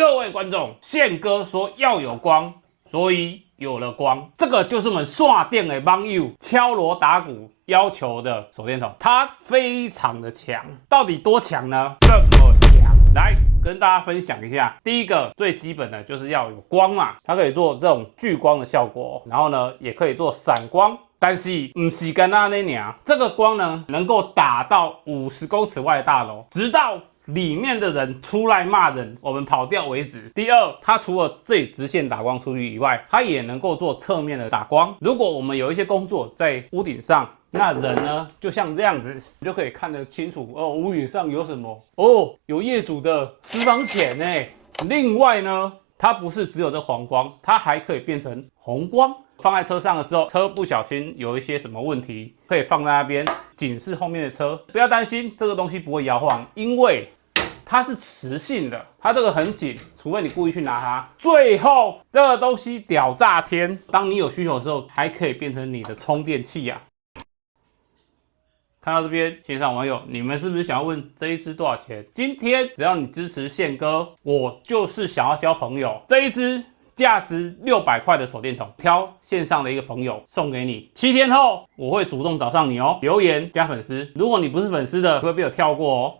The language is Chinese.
各位观众，宪哥说要有光，所以有了光，这个就是我们线电的网友敲锣打鼓要求的手电筒，它非常的强，到底多强呢？这么强，来跟大家分享一下。第一个最基本的就是要有光嘛，它可以做这种聚光的效果，然后呢也可以做闪光。但是不是跟那样，这个光呢能够打到50公尺外的大楼，直到里面的人出来骂人，我们跑掉为止。第二，它除了这里直线打光出去以外，它也能够做侧面的打光。如果我们有一些工作在屋顶上，那人呢就像这样子，你就可以看得清楚哦，屋顶上有什么哦，有业主的私房钱呢。另外呢，它不是只有这黄光，它还可以变成红光。放在车上的时候，车不小心有一些什么问题，可以放在那边警示后面的车。不要担心，这个东西不会摇晃，因为它是磁性的，它这个很紧，除非你故意去拿它。最后，这个东西屌炸天，当你有需求的时候，还可以变成你的充电器呀。看到这边，线上网友，你们是不是想要问这一支多少钱？今天只要你支持宪哥，我就是想要交朋友。这一支价值600块的手电筒，挑线上的一个朋友送给你。7天后我会主动找上你哦，留言加粉丝。如果你不是粉丝的，会被我跳过哦。